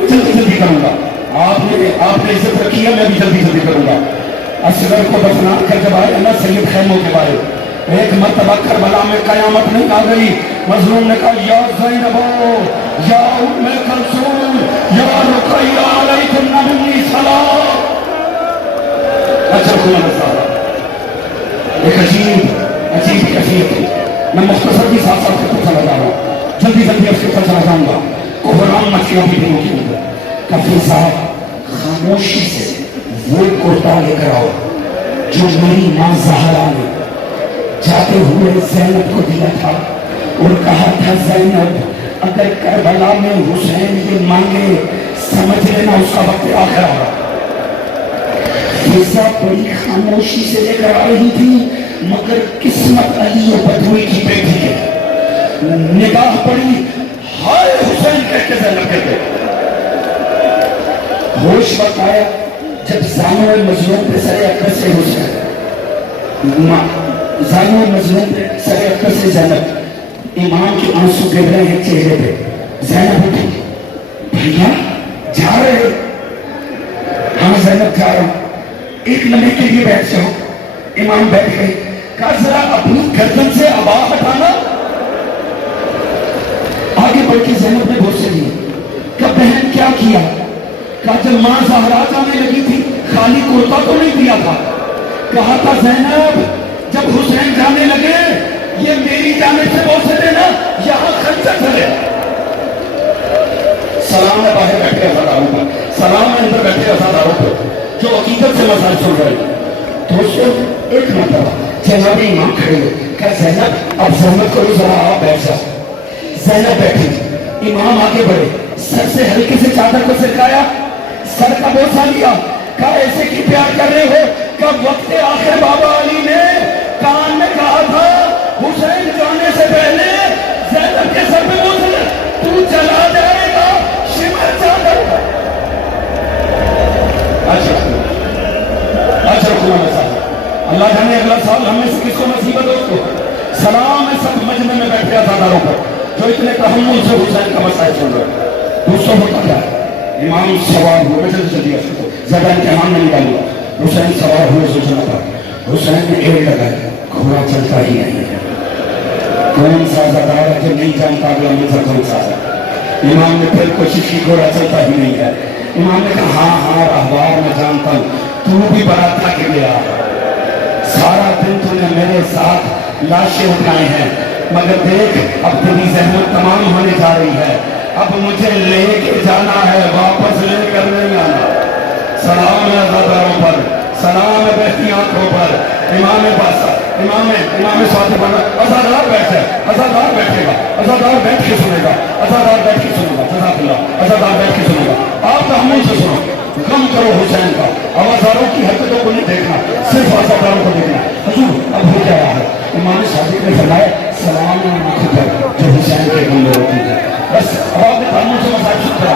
جلدی جلدی کروں گا. آپ نے عزت رکھی ہے, میں بھی جلدی جلدی کروں گا. اصغر کو دفنا کر جب آئے نا سید خیموں کے بارے, ایک مرتبہ کربلا میں قیامت نہیں آ گئی. مظلوم نے کہا یا زینبو یا ام کلثوم یا رقیہ علیکم منی سلام. اچھا کھلا نظارہ, ایک عجیب کیفیت ہے. میں مختصر کی ساتھ ساتھ کو چلا جا رہا ہوں, جلدی جلدی اس کے ساتھ چلا جاؤں گا. قرآن مچھلیاں بھی دنوں کے اندر کفی صاحب خاموشی سے وہ کرتا لے کر آؤ جو میری ماں زہرا نے جاتے ہوئے زینب کو دیا تھا اور کہا تھا زینب اگر کربلا میں حسین یہ مانگے سمجھ لینا اس کا وقت آخر آ رہا. فضا بڑی خاموشی سے لے کر آ رہی تھی, مگر قسمت علی و بدوی کی بیٹی ہے. نگاہ پڑی, ہائے حسین کہتے زینب کہتے. ہوش وقت آیا جب زانو مظلوم پہ سر اکبر سے حسین, زانو مظلوم پہ سر اکبر سے زینب, امام کے آنسو گر رہے ہیں چہرے پہ. زینب اٹھی, بھیا جا رہے؟ ہاں زینب جا رہا ہوں. ایک لمحے کے لیے بیٹھ جاؤ. امام بیٹھ گئے. کہا ذرا اپنی گردن سے ابا ہٹانا. آگے بڑھ کے زینب نے بوسے دی. کہا بہن کیا کیا؟ کہا جب ماں زہرا جانے لگی تھی خالی کرتا تو نہیں دیا تھا. کہا تھا زینب جب حسین جانے لگے یہ میری جانب سے بوسے دینا, یہاں خنجر چلے. سلام ہے باہر بیٹھے ازاداروں پر, سلام ہے اندر بیٹھے ازاداروں پر جو عقیدت سے مسائل سن رہے ہیں. دوستو ایک مرتبہ جناب امام کھڑے ہوئے, کہا زینب اب زحمت کرو ذرا آپ بیٹھ جاؤ. زینب بیٹھی. امام آگے بڑھے, سر سے ہلکے سے چادر کو سرکایا, سر کا بوسہ لیا. کہا ایسے کی پیار کر رہے ہو؟ کہ وقت آخر بابا علی نے کان میں کہا تھا حسین جانے سے پہلے زینب کے سر پہ بوسہ لے, تو چلا جائے گا شمر چادر. اچھا اللہ جانے اگلا سال ہم میں سے کس کو نصیب ہے دوستو. سلام ہے سب مجمع میں بیٹھ گیا ازاداروں پر جو اتنے تحمل سے حسین کا مسائل سن رہے. دوستوں ہوتا کیا ہے, امام سوار ہوئے, میں جلدی جلدی اس کو زیادہ امتحان نہیں ڈالوں گا. حسین سوار ہوئے سوچنا تھا. حسین نے ایک لگایا, گھوڑا چلتا ہی نہیں ہے. کون سا ازادار ہے جو نہیں جانتا اگلا منظر کون سا ہے؟ امام نے پھر کوشش کی, گھوڑا چلتا ہی نہیں ہے. امام نے کہا ہاں احبار میں جانتا ہوں, تو بھی بڑا تھک گیا. سارا دن تو نے میرے ساتھ لاشیں اٹھائے ہیں, مگر دیکھ اب تیری زحمت تمام ہونے جا رہی ہے. اب مجھے لے کے جانا ہے, واپس لے کر نہیں آنا. سلام ہے ازاداروں پر, سلام ہے بہتی آنکھوں پر. امام باسا امام ساتھ بنا. ازادار بیٹھے, ازادار بیٹھے گا, ازادار بیٹھ کے سنے گا, ازادار بیٹھ کے سنے گا. جزاک اللہ, ازادار بیٹھ کے سنے گا. آپ تحمل سے سنو, غم کرو حسین کا. ازاداروں کی حرکتوں کو نہیں دیکھنا, صرف ازاداروں کو دیکھنا. حضور اب ہو گیا ہے. امام صادق نے فرمایا سلام آنکھ پر جو حسین کے غم میں ہوتی ہے. بس اب آپ نے تحمل سے مسائل سن کر